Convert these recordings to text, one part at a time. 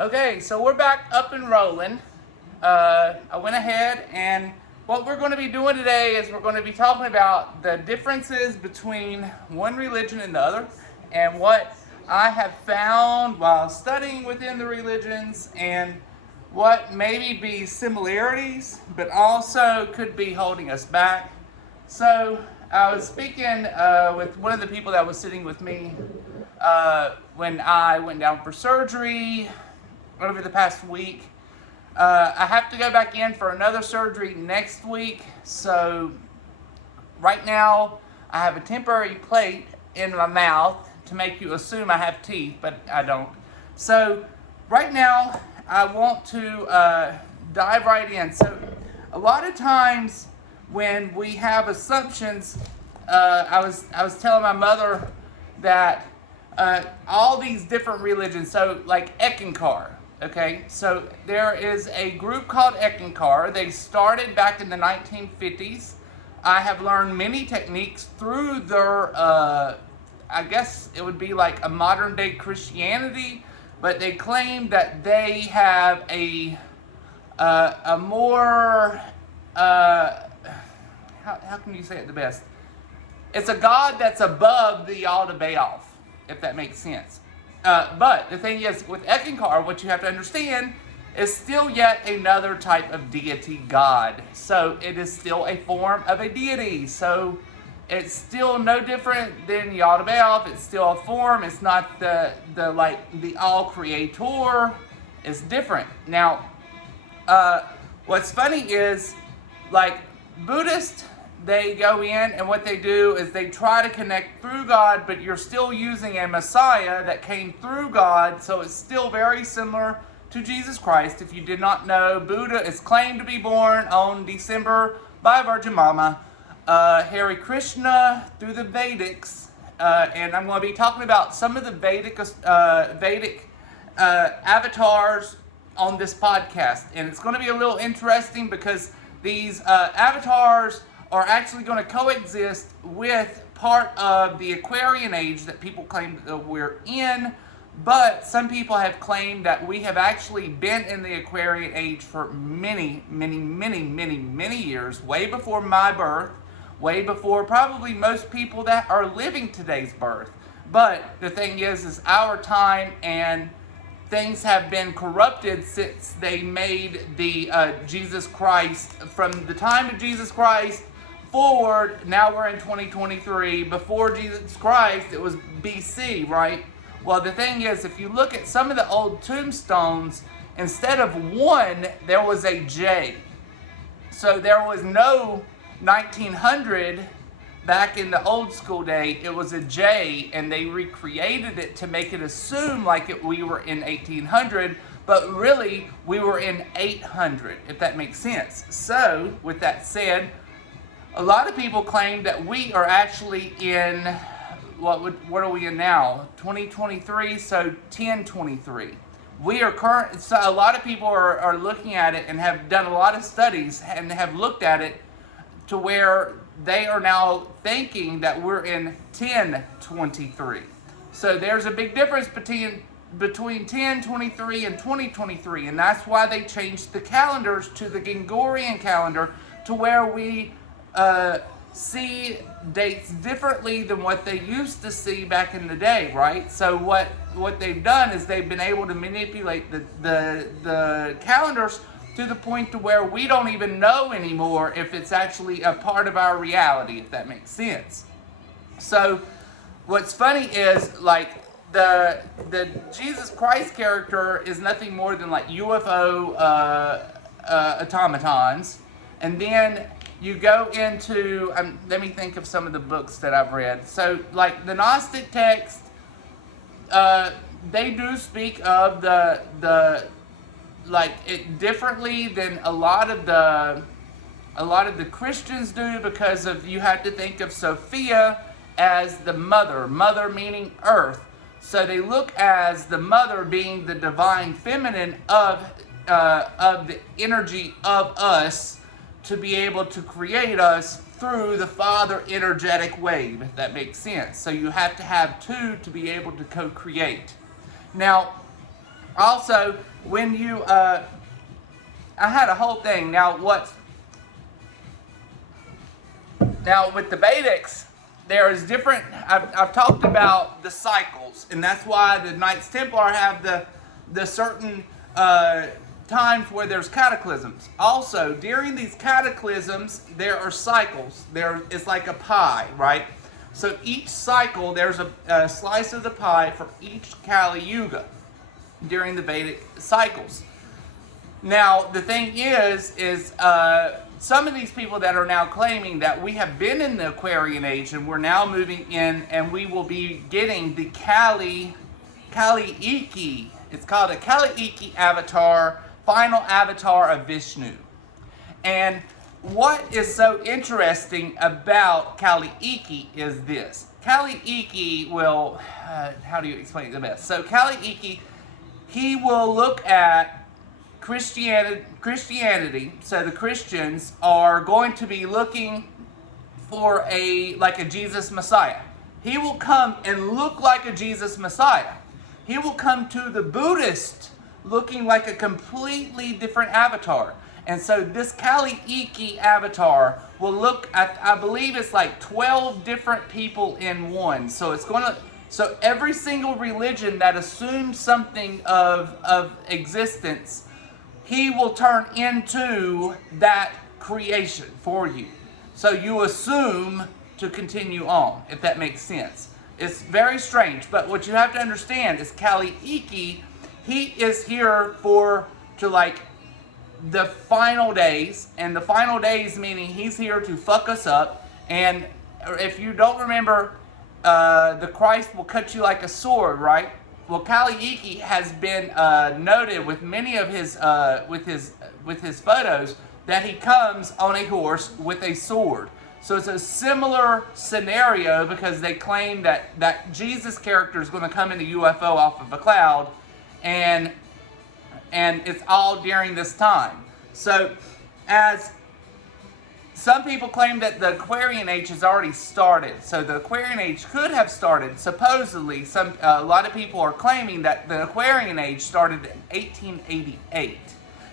Okay, so we're back up and rolling. I went ahead and what we're going to be doing today is we're going to be talking about the differences between one religion and the other and what I have found while studying within the religions and what maybe be similarities but also could be holding us back. So I was speaking with one of the people that was sitting with me when I went down for surgery over the past week. I have to go back in for another surgery next week. So right now I have a temporary plate in my mouth to make you assume I have teeth, but I don't. So right now I want to dive right in. So a lot of times when we have assumptions, I was telling my mother that all these different religions, so like Eckankar, okay? So there is a group called Eckankar. They started back in the 1950s. I have learned many techniques through their, I guess it would be like a modern day Christianity, but they claim that they have a more, how can you say it the best? It's a God that's above the Yalda Baal, if that makes sense. But the thing is, with Eckankar, what you have to understand is still yet another type of deity God. So it is still a form of a deity. So it's still no different than Yalda Baal. It's still a form. It's not the all creator. It's different. Now, what's funny is, like Buddhists, they go in and what they do is they try to connect through God, but you're still using a Messiah that came through God, so it's still very similar to Jesus Christ. If you did not know, Buddha is claimed to be born on December by Virgin Mama. Hare Krishna through the Vedics, and I'm going to be talking about some of the Vedic avatars on this podcast, and it's going to be a little interesting because these avatars are actually going to coexist with part of the Aquarian age that people claim that we're in, but some people have claimed that we have actually been in the Aquarian age for many, many, many, many, many years, way before my birth, way before probably most people that are living today's birth. But the thing is our time and things have been corrupted since they made the Jesus Christ, from the time of Jesus Christ forward. Now we're in 2023. Before Jesus Christ, it was BC, right? Well, the thing is, if you look at some of the old tombstones, instead of 1, there was a J. So there was no 1900 back in the old school day. It was a J, and they recreated it to make it assume like we were in 1800, but really we were in 800, if that makes sense. So with that said, a lot of people claim that we are actually in, what are we in now? 2023, so 1023. We are current, so a lot of people are looking at it and have done a lot of studies and have looked at it to where they are now thinking that we're in 1023. So there's a big difference between 1023 and 2023, and that's why they changed the calendars to the Gregorian calendar, to where we see dates differently than what they used to see back in the day, right? So what they've done is they've been able to manipulate the calendars to the point to where we don't even know anymore if it's actually a part of our reality, if that makes sense. So what's funny is, like, the Jesus Christ character is nothing more than like UFO automatons, and then you go into, let me think of some of the books that I've read. So, like the Gnostic text, they do speak of the like it differently than a lot of the Christians do, because of, you have to think of Sophia as the mother meaning earth. So they look as the mother being the divine feminine of the energy of us, to be able to create us through the father energetic wave, if that makes sense. So you have to have two to be able to co-create. Now, Also, when you, I had a whole thing. Now with the Vedics, there is different, I've talked about the cycles, and that's why the Knights Templar have the certain times where there's cataclysms. Also, during these cataclysms, there are cycles. It's like a pie, right? So each cycle, there's a slice of the pie for each Kali Yuga during the Vedic cycles. Now, the thing is some of these people that are now claiming that we have been in the Aquarian age and we're now moving in and we will be getting the Kali Iki. It's called a Kali Iki avatar, final avatar of Vishnu. And what is so interesting about Kali Iki is this. Kali Iki will, how do you explain it the best? So Kali Iki, he will look at Christianity, so the Christians are going to be looking for a Jesus Messiah. He will come and look like a Jesus Messiah. He will come to the Buddhist looking like a completely different avatar. And so this Kali Iki avatar will look at, I believe it's like 12 different people in one. So so every single religion that assumes something of existence, he will turn into that creation for you. So you assume to continue on, if that makes sense. It's very strange, but what you have to understand is Kali Iki, he is here to like the final days, and the final days meaning he's here to fuck us up. And if you don't remember, the Christ will cut you like a sword, right? Well, Kali Iki has been noted with many of his with his photos that he comes on a horse with a sword. So it's a similar scenario because they claim that Jesus character is going to come in a UFO off of a cloud, and it's all during this time. So as some people claim that the Aquarian age has already started. So the Aquarian age could have started, supposedly. A lot of people are claiming that the Aquarian age started in 1888.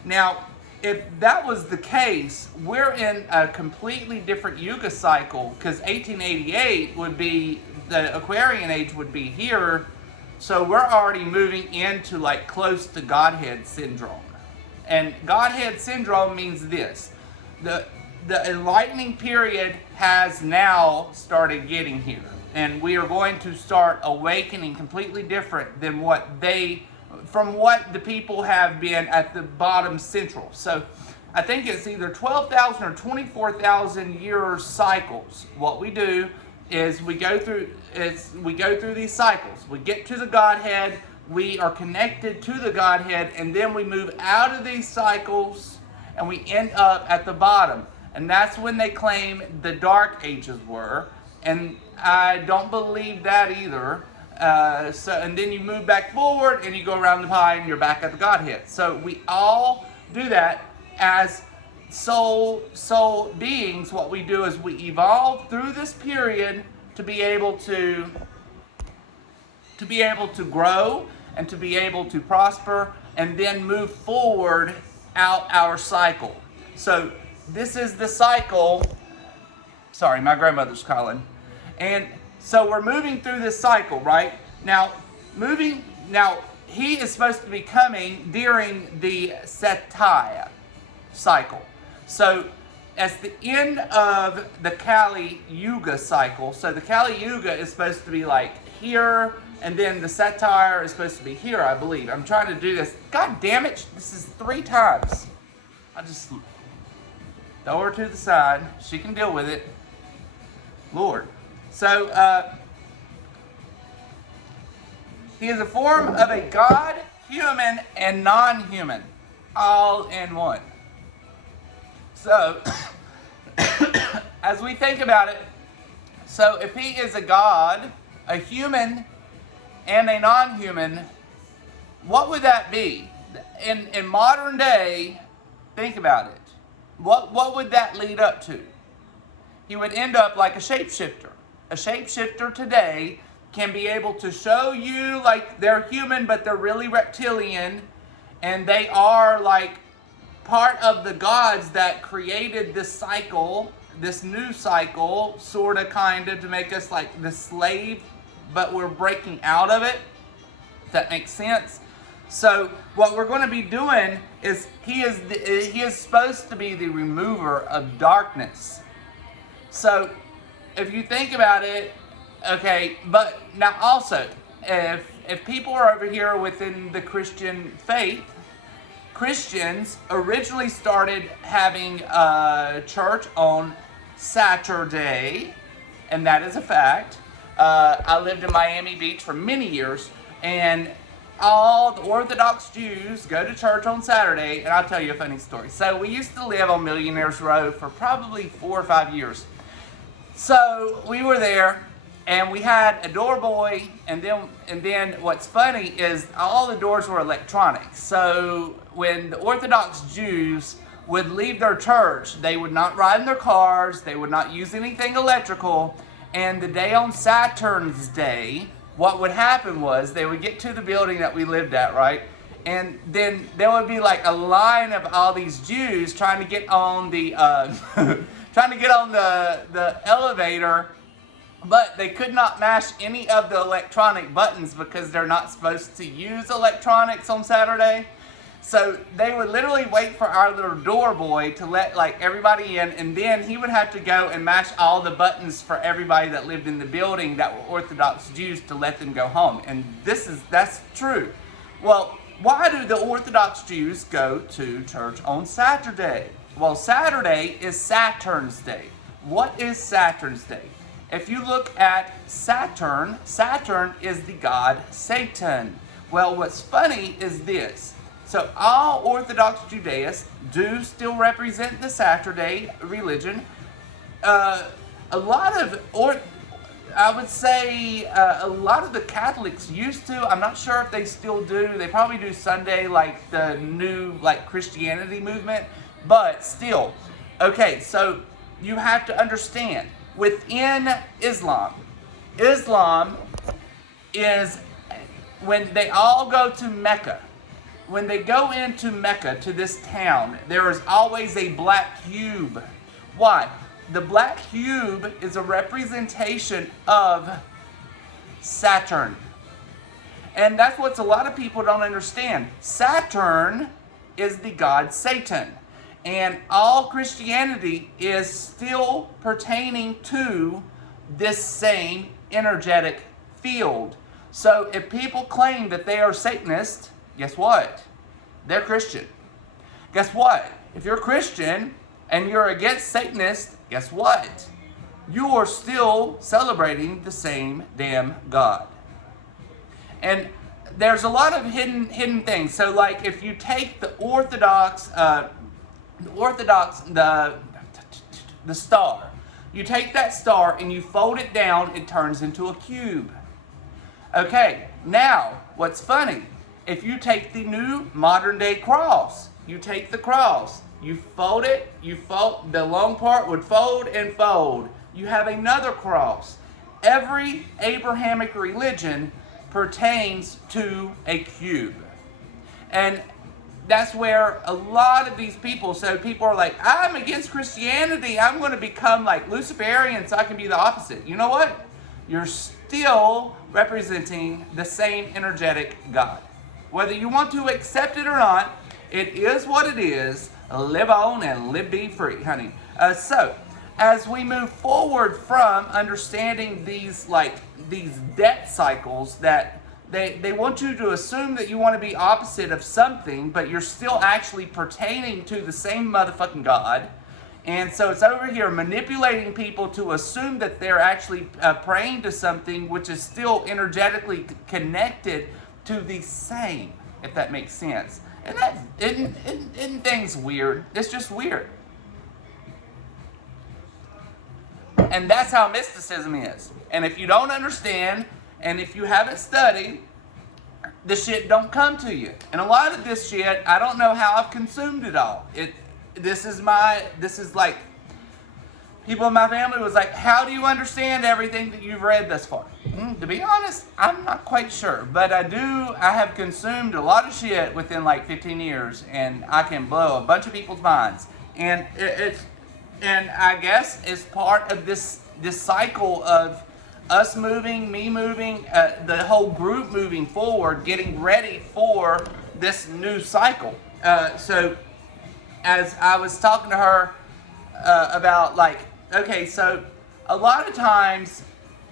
Now, if that was the case, we're in a completely different Yuga cycle, because 1888 would be, the Aquarian age would be here. So we're already moving into like close to Godhead syndrome. And Godhead syndrome means this. The enlightening period has now started getting here, and we are going to start awakening completely different than from what the people have been at the bottom central. So I think it's either 12,000 or 24,000 year cycles. What we do is we go through these cycles. We get to the Godhead, we are connected to the Godhead, and then we move out of these cycles and we end up at the bottom. And that's when they claim the Dark Ages were. And I don't believe that either. And then you move back forward and you go around the pie and you're back at the Godhead. So we all do that as soul beings. What we do is we evolve through this period to be able to grow and to be able to prosper and then move forward out our cycle. So this is the cycle. Sorry, my grandmother's calling. And so we're moving through this cycle, right? Now, he is supposed to be coming during the Satya cycle. So, as the end of the Kali Yuga cycle, so the Kali Yuga is supposed to be like here, and then the Satire is supposed to be here, I believe. I'm trying to do this. God damn it, this is 3 times. I just throw her to the side. She can deal with it. Lord. So, he is a form of a god, human, and non-human, all in one. So, as we think about it, so if he is a god, a human, and a non-human, what would that be? In modern day, think about it. What would that lead up to? He would end up like a shapeshifter. A shapeshifter today can be able to show you like they're human, but they're really reptilian, and they are like part of the gods that created this cycle, this new cycle, sort of, kind of, to make us like the slave, but we're breaking out of it, if that makes sense. So what we're going to be doing is he is supposed to be the remover of darkness. So if you think about it, okay, but now also, if people are over here within the Christian faith, Christians originally started having church on Saturday, and that is a fact. I lived in Miami Beach for many years, and all the Orthodox Jews go to church on Saturday, and I'll tell you a funny story. So we used to live on Millionaires Row for probably 4 or 5 years. So we were there, and we had a door boy, and then what's funny is all the doors were electronic. So when the Orthodox Jews would leave their church, they would not ride in their cars, they would not use anything electrical, and the day on Saturn's Day, what would happen was they would get to the building that we lived at, right? And then there would be like a line of all these Jews trying to get on the the elevator, but they could not mash any of the electronic buttons because they're not supposed to use electronics on Saturday. So they would literally wait for our little door boy to let like everybody in, and then he would have to go and mash all the buttons for everybody that lived in the building that were Orthodox Jews to let them go home. And that's true. Well, why do the Orthodox Jews go to church on Saturday? Well, Saturday is Saturn's Day. What is Saturn's Day? If you look at Saturn, Saturn is the god Satan. Well, what's funny is this. So all Orthodox Judaists do still represent the Saturday religion. A lot of the Catholics used to. I'm not sure if they still do. They probably do Sunday, like the new like Christianity movement. But still, okay, so you have to understand, within Islam is when they all go to Mecca. When they go into Mecca, to this town, there is always a black cube. Why? The black cube is a representation of Saturn. And that's what a lot of people don't understand. Saturn is the god Satan. And all Christianity is still pertaining to this same energetic field. So if people claim that they are Satanists, guess what? They're Christian. Guess what? If you're Christian and you're against Satanists, guess what? You are still celebrating the same damn God. And there's a lot of hidden things. So like if you take the the star, you take that star and you fold it down, it turns into a cube. Okay, now what's funny? If you take the new modern day cross, you take the cross, you fold it, the long part would fold and fold. You have another cross. Every Abrahamic religion pertains to a cube. And that's where a lot of these people, so people are like, I'm against Christianity, I'm going to become like Luciferian so I can be the opposite. You know what? You're still representing the same energetic God. Whether you want to accept it or not, it is what it is. Live on and live be free, honey. So, as we move forward from understanding these debt cycles that they want you to assume that you want to be opposite of something, but you're still actually pertaining to the same motherfucking God. And so it's over here manipulating people to assume that they're actually praying to something which is still energetically connected to the same, if that makes sense. And that isn't things weird. It's just weird. And that's how mysticism is. And if you don't understand, and if you haven't studied, the shit don't come to you. And a lot of this shit, I don't know how I've consumed it all. This is like, people in my family was like, how do you understand everything that you've read thus far? To be honest, I'm not quite sure. But I have consumed a lot of shit within like 15 years, and I can blow a bunch of people's minds. And and I guess it's part of this cycle of us moving, me moving, the whole group moving forward, getting ready for this new cycle. So as I was talking to her about like, okay, so a lot of times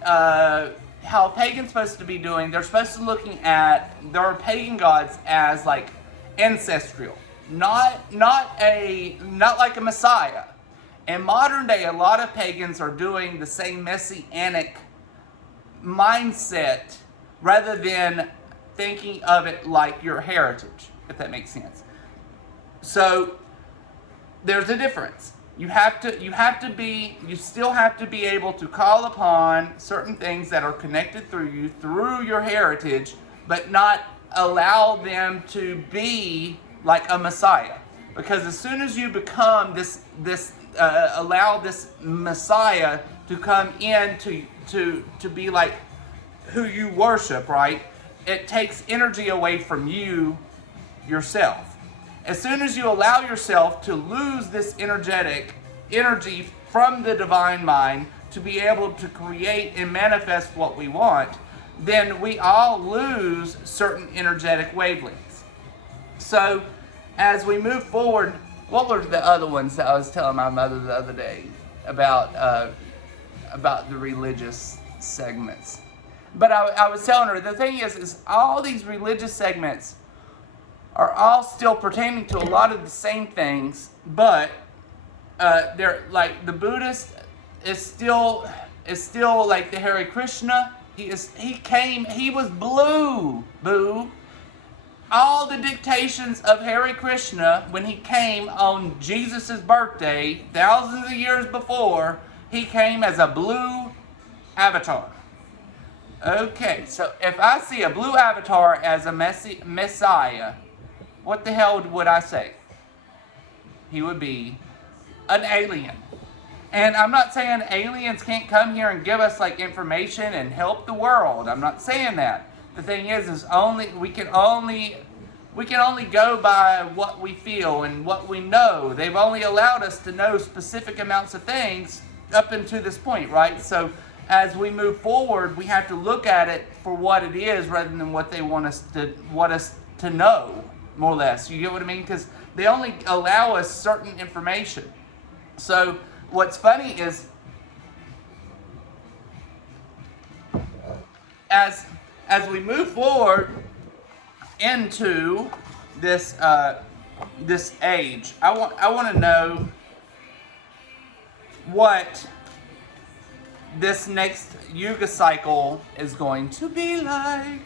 how pagans supposed to be doing, they're supposed to looking at their pagan gods as like ancestral, not like a messiah. In modern day, a lot of pagans are doing the same messianic mindset rather than thinking of it like your heritage, if that makes sense. So there's a difference. You still have to be able to call upon certain things that are connected through you, through your heritage, but not allow them to be like a messiah. Because as soon as you become allow this messiah to come in to be like who you worship, right? It takes energy away from you yourself. As soon as you allow yourself to lose this energy from the divine mind to be able to create and manifest what we want, then we all lose certain energetic wavelengths. So as we move forward, what were the other ones that I was telling my mother the other day about the religious segments? But I was telling her, the thing is all these religious segments are all still pertaining to a lot of the same things, but they're like the Buddhist is still like the Hare Krishna. He was blue, boo. All the dictations of Hare Krishna when he came on Jesus' birthday, thousands of years before, he came as a blue avatar. Okay, so if I see a blue avatar as a messiah, what the hell would I say? He would be an alien. And I'm not saying aliens can't come here and give us like information and help the world. I'm not saying that. The thing is we can only go by what we feel and what we know. They've only allowed us to know specific amounts of things up until this point, right? So as we move forward, we have to look at it for what it is rather than what they want us to know, more or less. You get what I mean? Because they only allow us certain information. So what's funny is as we move forward into this age, I want to know what this next Yuga cycle is going to be like.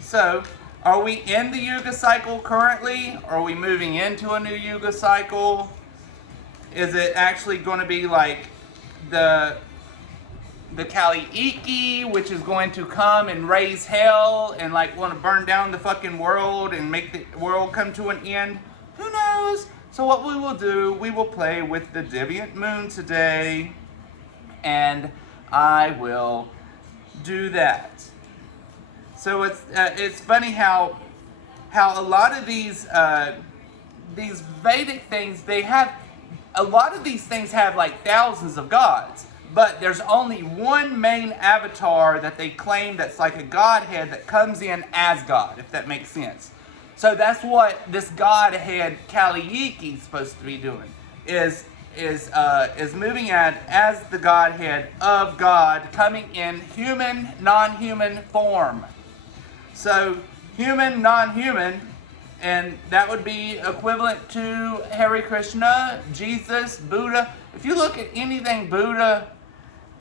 So, are we in the Yuga cycle currently? Are we moving into a new Yuga cycle? Is it actually going to be like the Kali Iki, which is going to come and raise hell and like want to burn down the fucking world and make the world come to an end? Who knows? So what we will do, we will play with the Deviant Moon today, and I will do that. So it's funny how a lot of these Vedic things, a lot of these things have like thousands of gods, but there's only one main avatar that they claim that's like a godhead that comes in as God, if that makes sense. So that's what this godhead Kali Iki is supposed to be doing, is moving as the godhead of God, coming in human, non-human form. So human, non-human, and that would be equivalent to Hare Krishna, Jesus, Buddha. If you look at anything Buddha,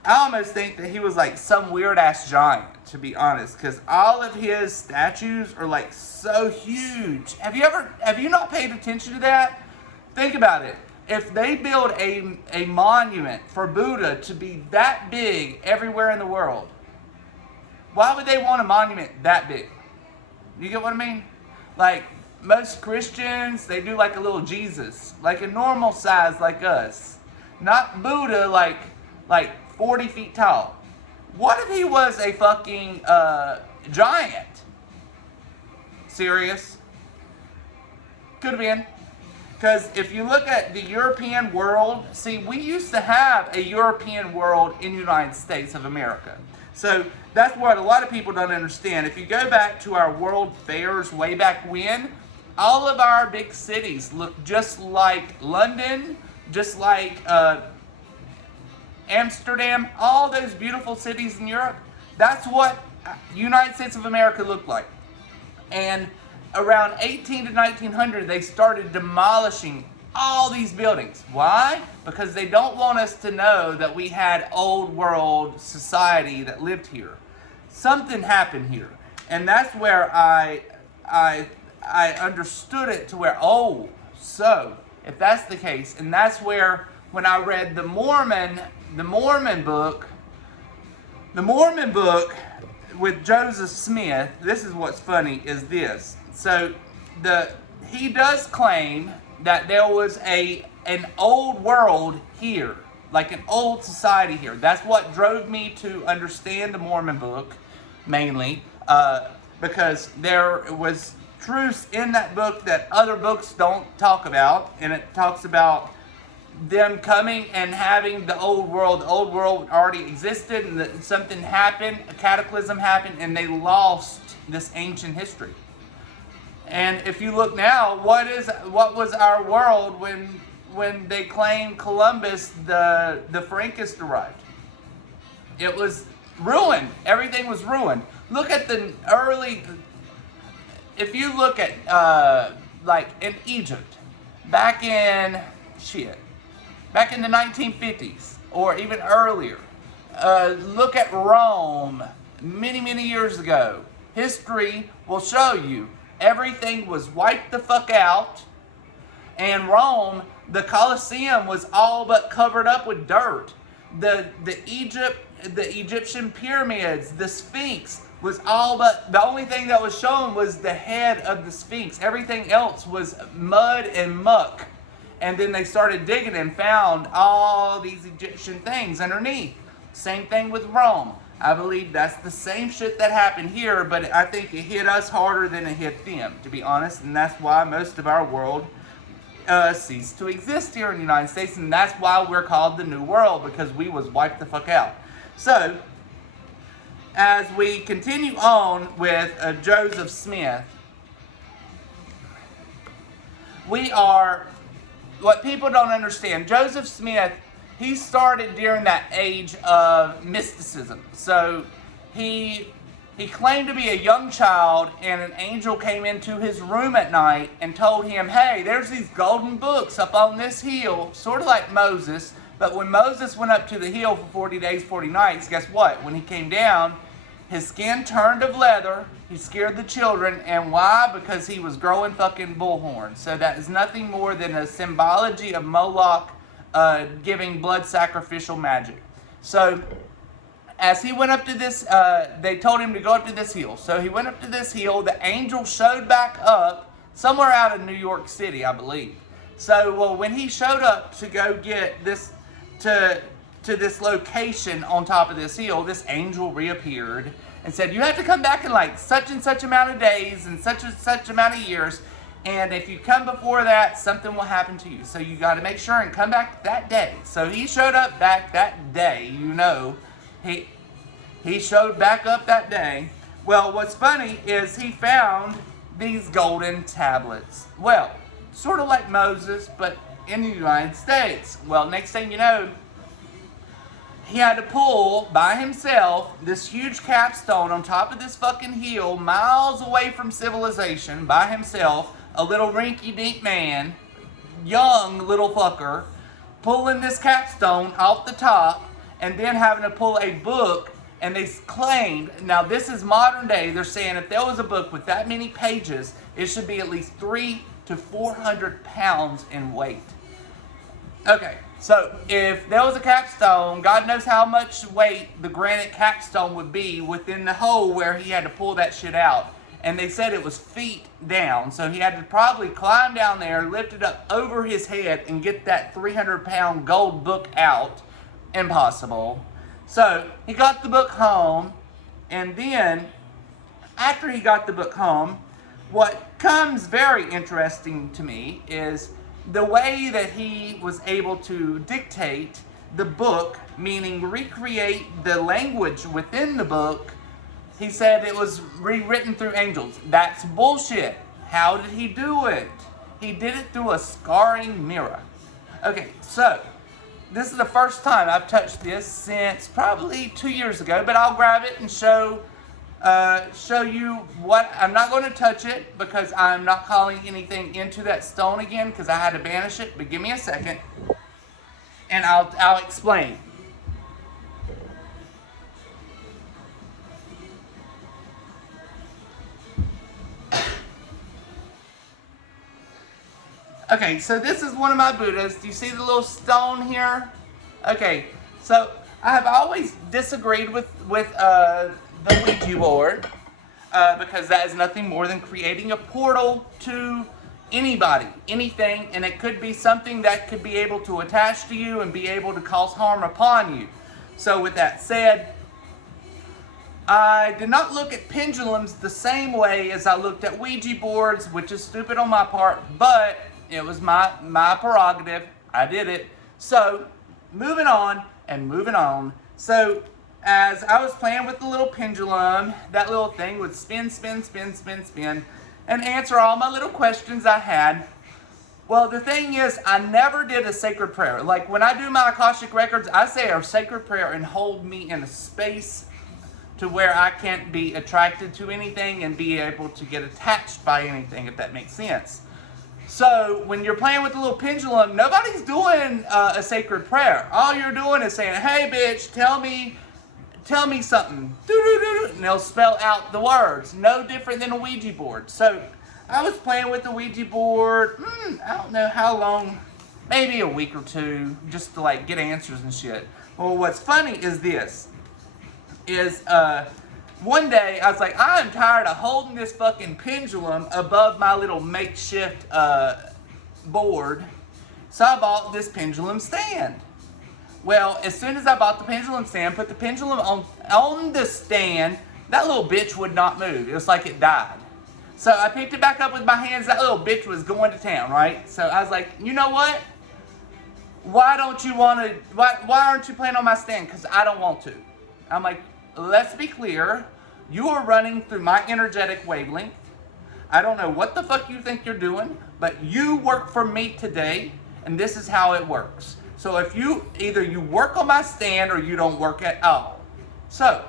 I almost think that he was like some weird ass giant, to be honest, because all of his statues are like so huge. Have you not paid attention to that? Think about it. If they build a monument for Buddha to be that big everywhere in the world, why would they want a monument that big? You get what I mean? Like, most Christians, they do like a little Jesus, like a normal size like us. Not Buddha, like 40 feet tall. What if he was a fucking giant? Serious? Could have been. Because if you look at the European world, see, we used to have a European world in the United States of America. So that's what a lot of people don't understand. If you go back to our world fairs way back when, all of our big cities look just like London, just like Amsterdam, all those beautiful cities in Europe. That's what United States of America looked like. And around 18 to 1900, they started demolishing all these buildings. Why? Because they don't want us to know that we had old world society that lived here. Something happened here. And that's where I understood it to where, oh, so if that's the case, and that's where when I read the Mormon book with Joseph Smith, this is what's funny is this. So he does claim that there was an old world here, like an old society here. That's what drove me to understand the Mormon book, mainly, because there was truths in that book that other books don't talk about, and it talks about them coming and having the old world. The old world already existed, and something happened, a cataclysm happened, and they lost this ancient history. And if you look now, what was our world when they claimed Columbus, the Frankists arrived? It was ruined. Everything was ruined. Look at the early. If you look at like in Egypt, back in the 1950s or even earlier. Look at Rome many years ago. History will show you everything was wiped the fuck out. And Rome, the Colosseum was all but covered up with dirt. The Egyptian pyramids, the Sphinx was all but, the only thing that was shown was the head of the Sphinx. Everything else was mud and muck. And then they started digging and found all these Egyptian things underneath. Same thing with Rome. I believe that's the same shit that happened here, but I think it hit us harder than it hit them, to be honest. And that's why most of our world ceased to exist here in the United States. And that's why we're called the New World, because we was wiped the fuck out. So, as we continue on with Joseph Smith, we are, what people don't understand, Joseph Smith, he started during that age of mysticism. So he claimed to be a young child, and an angel came into his room at night and told him, hey, there's these golden books up on this hill, sort of like Moses. But when Moses went up to the hill for 40 days, 40 nights, guess what? When he came down, his skin turned of leather. He scared the children. And why? Because he was growing fucking bullhorns. So that is nothing more than a symbology of Moloch giving blood sacrificial magic. So as he went up to this, they told him to go up to this hill. So he went up to this hill. The angel showed back up somewhere out of New York City, I believe. So, well, when he showed up to go get this, to this location on top of this hill, this angel reappeared and said, you have to come back in like such and such amount of days and such amount of years. And if you come before that, something will happen to you. So you got to make sure and come back that day. So he showed up back that day, you know. He showed back up that day. Well, what's funny is he found these golden tablets. Well, sort of like Moses, but in the United States. Well, next thing you know, he had to pull by himself this huge capstone on top of this fucking hill, miles away from civilization, by himself, a little rinky-dink man, young little fucker, pulling this capstone off the top, and then having to pull a book. And they claimed, now this is modern day, they're saying if there was a book with that many pages, it should be at least 300 to 400 pounds in weight. Okay, so if there was a capstone, God knows how much weight the granite capstone would be within the hole where he had to pull that shit out. and they said it was feet down. So he had to probably climb down there, lift it up over his head, and get that 300-pound gold book out. Impossible. So he got the book home, and then after he got the book home, what comes very interesting to me is the way that he was able to dictate the book, meaning recreate the language within the book. He said it was rewritten through angels. That's bullshit. How did he do it? He did it through a scarring mirror. Okay, so this is the first time I've touched this since probably 2 years ago, but I'll grab it and show you what. I'm not going to touch it because I'm not calling anything into that stone again because I had to banish it, but give me a second and I'll explain. Okay, so this is one of my Buddhas. Do you see the little stone here? Okay, so I have always disagreed with the Ouija board because that is nothing more than creating a portal to anybody, anything, and it could be something that could be able to attach to you and be able to cause harm upon you. So with that said, I did not look at pendulums the same way as I looked at Ouija boards, which is stupid on my part, but it was my prerogative. I did it. So moving on and moving on. So as I was playing with the little pendulum, that little thing would spin, spin, spin, spin, spin, and answer all my little questions I had. Well, the thing is, I never did a sacred prayer. Like when I do my Akashic records, I say a sacred prayer and hold me in a space to where I can't be attracted to anything and be able to get attached by anything, if that makes sense. So when you're playing with the little pendulum, nobody's doing a sacred prayer. All you're doing is saying, "Hey, bitch, tell me something," and they'll spell out the words. No different than a Ouija board. So I was playing with the Ouija board, I don't know how long, maybe a week or two, just to like get answers and shit. Well, what's funny is this, one day I was like, I'm tired of holding this fucking pendulum above my little makeshift board. So I bought this pendulum stand. Well, as soon as I bought the pendulum stand, put the pendulum on the stand, that little bitch would not move. It was like it died. So I picked it back up with my hands. That little bitch was going to town, right? So I was like, you know what? Why aren't you playing on my stand? Because I don't want to. I'm like, let's be clear. You are running through my energetic wavelength. I don't know what the fuck you think you're doing, but you work for me today, and this is how it works. So if either you work on my stand or you don't work at all. So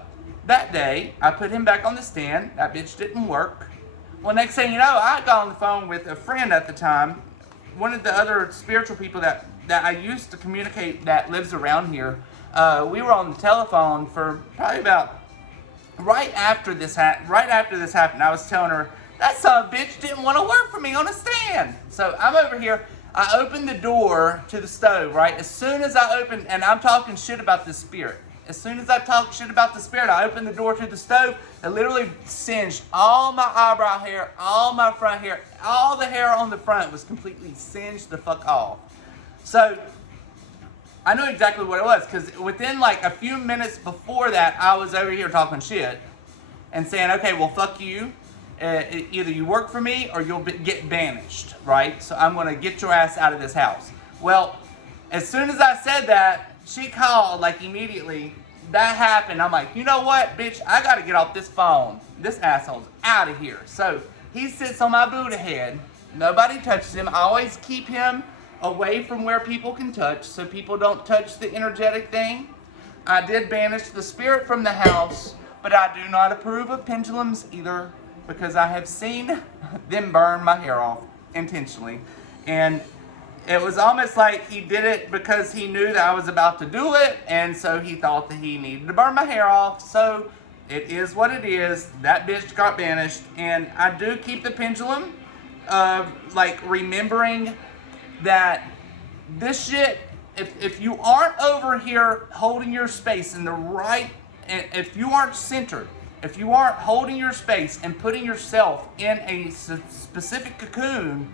that day, I put him back on the stand. That bitch didn't work. Well, next thing you know, I got on the phone with a friend at the time, one of the other spiritual people that I used to communicate that lives around here. We were on the telephone for probably about right after this happened. I was telling her that son of a bitch didn't want to work for me on a stand. So I'm over here. I opened the door to the stove, right? As soon as I opened, and I'm talking shit about the spirit. As soon as I talk shit about the spirit, I opened the door to the stove. It literally singed all my eyebrow hair, all my front hair, all the hair on the front was completely singed the fuck off. So I know exactly what it was, because within like a few minutes before that, I was over here talking shit and saying, okay, well, fuck you. Either you work for me or you'll get banished, right? So I'm going to get your ass out of this house. Well, as soon as I said that, she called like immediately. That happened. I'm like, you know what, bitch? I got to get off this phone. This asshole's out of here. So he sits on my Buddha head. Nobody touches him. I always keep him away from where people can touch, so people don't touch the energetic thing. I did banish the spirit from the house, but I do not approve of pendulums either, because I have seen them burn my hair off intentionally. And it was almost like he did it because he knew that I was about to do it, and so he thought that he needed to burn my hair off. So it is what it is. That bitch got banished, and I do keep the pendulum, like remembering that this shit, if you aren't over here holding your space in the right, if you aren't centered, if you aren't holding your space and putting yourself in a specific cocoon,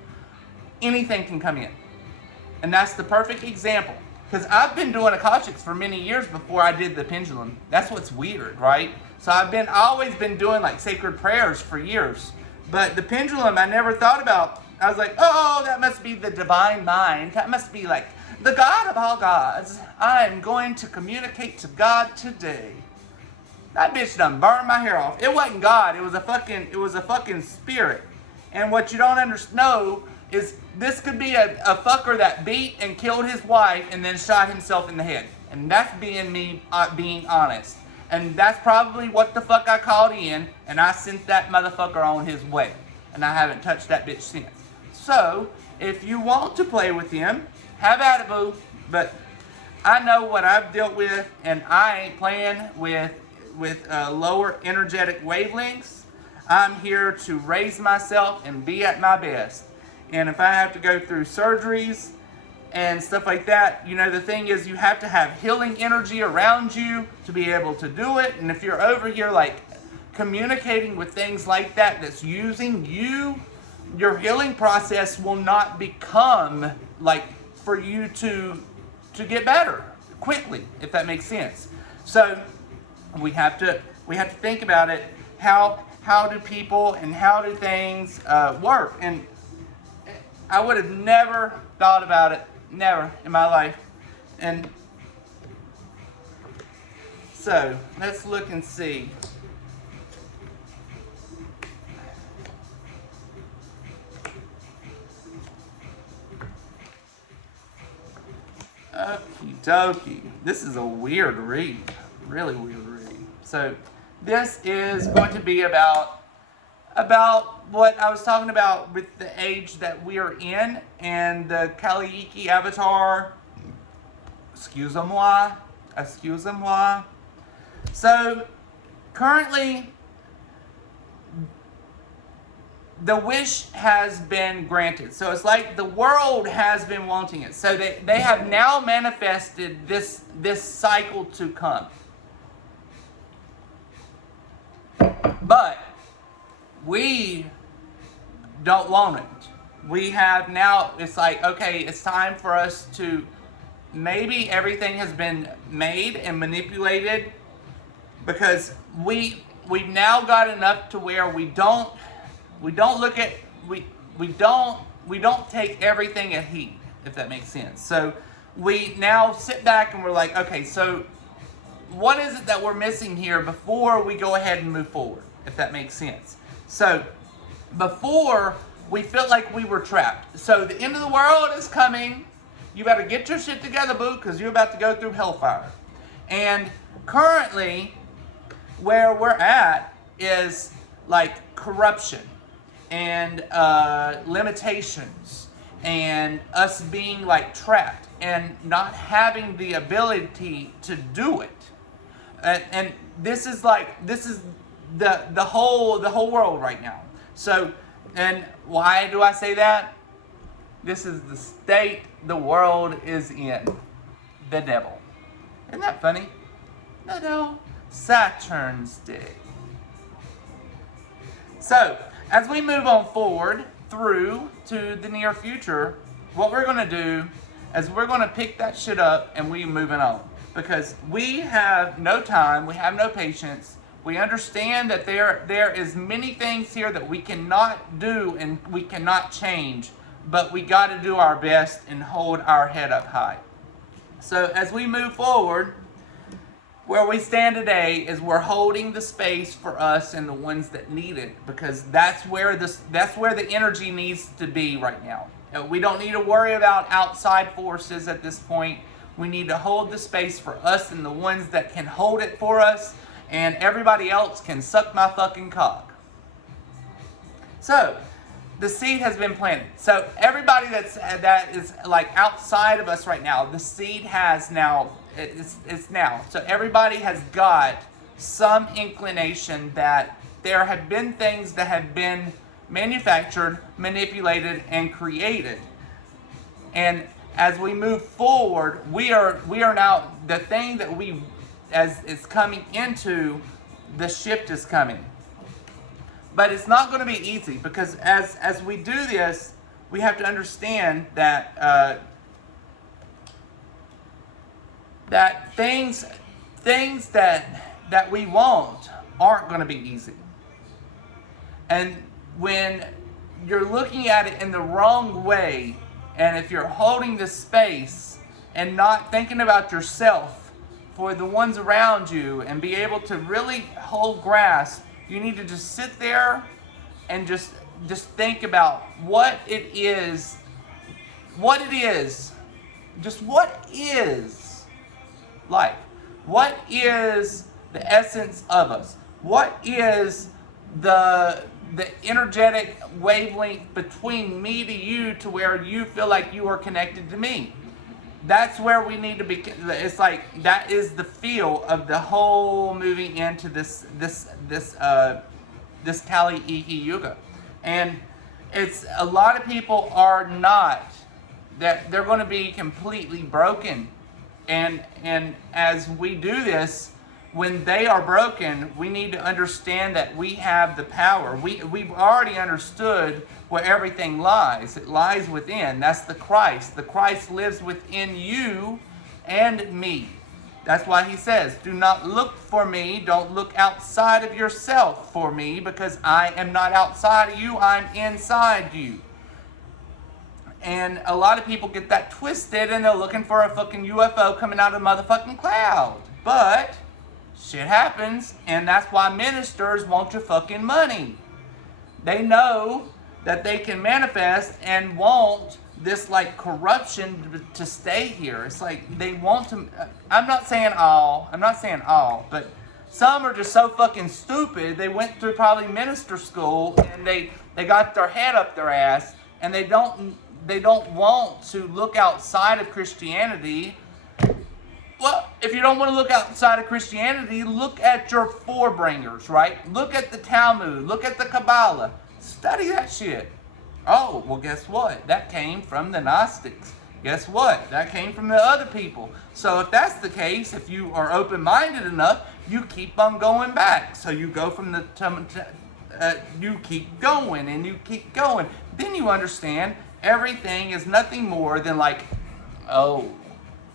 anything can come in. And that's the perfect example. Because I've been doing Akashics for many years before I did the pendulum. That's what's weird, right? So I've always been doing like sacred prayers for years. But the pendulum, I never thought about. I was like, oh, that must be the divine mind. That must be like the God of all gods. I am going to communicate to God today. That bitch done burned my hair off. It wasn't God. It was a fucking spirit. And what you don't know is this could be a fucker that beat and killed his wife and then shot himself in the head. And that's being me being honest. And that's probably what the fuck I called in, and I sent that motherfucker on his way. And I haven't touched that bitch since. So, if you want to play with him, have at it, boo. But I know what I've dealt with, and I ain't playing with lower energetic wavelengths. I'm here to raise myself and be at my best. And if I have to go through surgeries and stuff like that, you know, the thing is you have to have healing energy around you to be able to do it. And if you're over here like communicating with things like that that's using you, your healing process will not become like for you to get better quickly, if that makes sense. So we have to think about it. How do people and how do things work? And I would have never thought about it, never in my life. And so let's look and see. Okie dokie. This is a weird read. Really weird read. So this is going to be about what I was talking about with the age that we are in and the Kaliiki avatar. Excusez-moi. So currently the wish has been granted. So it's like the world has been wanting it. So they have now manifested this cycle to come. But we don't want it. We have now, it's like, okay, it's time for us to, maybe everything has been made and manipulated because we've now got enough to where we don't take everything at heed, if that makes sense. So we now sit back and we're like, okay, so what is it that we're missing here before we go ahead and move forward, if that makes sense. So before, we felt like we were trapped. So the end of the world is coming. You better get your shit together, boo, because you're about to go through hellfire. And currently, where we're at is like corruption and limitations and us being like trapped and not having the ability to do it. And this is the whole world right now. So, and why do I say that? This is the state the world is in. The devil. Isn't that funny? No. Saturn's Day. So, as we move on forward through to the near future, what we're going to do is we're going to pick that shit up and we're moving on. Because we have no time, we have no patience. We understand that there is many things here that we cannot do and we cannot change, but we got to do our best and hold our head up high. So as we move forward, where we stand today is we're holding the space for us and the ones that need it, because that's where the energy needs to be right now. We don't need to worry about outside forces at this point. We need to hold the space for us and the ones that can hold it for us. And everybody else can suck my fucking cock. So, the seed has been planted. So, everybody that is like outside of us right now, the seed has now, it's now. So, everybody has got some inclination that there have been things that have been manufactured, manipulated, and created. And as we move forward, we are now, the thing that we as is coming into the shift is coming. But it's not going to be easy, because as we do this, we have to understand that that things that we want aren't going to be easy. And when you're looking at it in the wrong way, and if you're holding this space and not thinking about yourself for the ones around you and be able to really hold grasp, you need to just sit there and just think about what it is, just what is life? What is the essence of us? What is the energetic wavelength between me to you, to where you feel like you are connected to me? That's where we need to be. It's like that is the feel of the whole moving into this Kali Yuga. And it's a lot of people are not, that they're going to be completely broken. And as we do this, when they are broken, we need to understand that we have the power. We've already understood where everything lies. It lies within. That's the Christ. The Christ lives within you and me. That's why he says, do not look for me. Don't look outside of yourself for me, because I am not outside of you. I'm inside you. And a lot of people get that twisted, and they're looking for a fucking UFO coming out of a motherfucking cloud. But shit happens, and that's why ministers want your fucking money. They know that they can manifest and want this like corruption to stay here. It's like they want to. I'm not saying all, but some are just so fucking stupid. They went through probably minister school, and they got their head up their ass, and they don't want to look outside of Christianity. Well, if you don't want to look outside of Christianity, look at your forebringers, right? Look at the Talmud. Look at the Kabbalah. Study that shit. Oh, well, guess what? That came from the Gnostics. Guess what? That came from the other people. So if that's the case, if you are open-minded enough, you keep on going back. So you go from the... you keep going, and you keep going. Then you understand everything is nothing more than like, oh,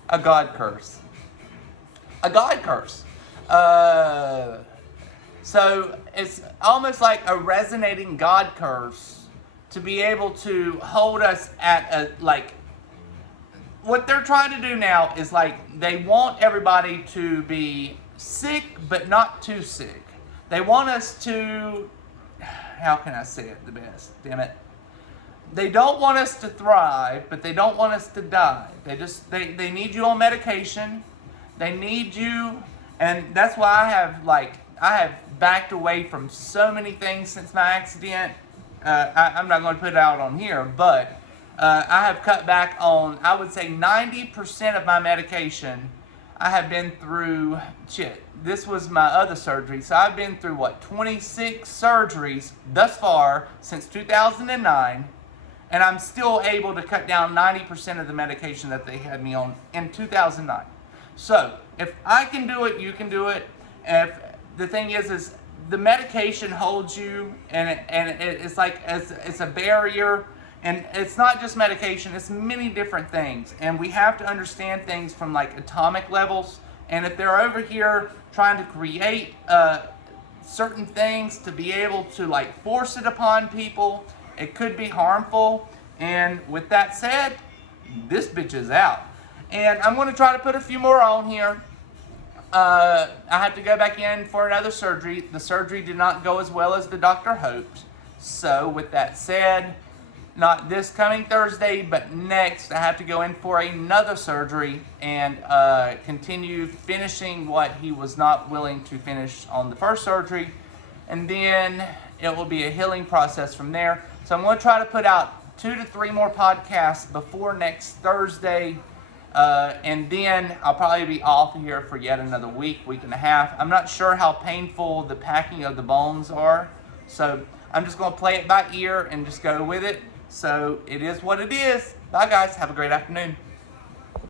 a God curse. A God curse. So it's almost like a resonating God curse to be able to hold us at a, like, what they're trying to do now is like, they want everybody to be sick, but not too sick. They want us to, how can I say it the best? Damn it. They don't want us to thrive, but they don't want us to die. They need you on medication. They need you, and that's why I have backed away from so many things since my accident. I'm not going to put it out on here, but I have cut back on, I would say 90% of my medication. I have been through, this was my other surgery, so I've been through, 26 surgeries thus far since 2009, and I'm still able to cut down 90% of the medication that they had me on in 2009. So, if I can do it, you can do it. If the thing is the medication holds you, and it's like it's a barrier, and it's not just medication; it's many different things, and we have to understand things from like atomic levels. And if they're over here trying to create certain things to be able to like force it upon people, it could be harmful. And with that said, this bitch is out. And I'm going to try to put a few more on here. I had to go back in for another surgery. The surgery did not go as well as the doctor hoped. So with that said, not this coming Thursday, but next, I have to go in for another surgery and continue finishing what he was not willing to finish on the first surgery. And then it will be a healing process from there. So I'm going to try to put out 2 to 3 more podcasts before next Thursday. And then I'll probably be off here for yet another week and a half. I'm not sure how painful the packing of the bones are. So I'm just going to play it by ear and just go with it. So it is what it is. Bye guys. Have a great afternoon.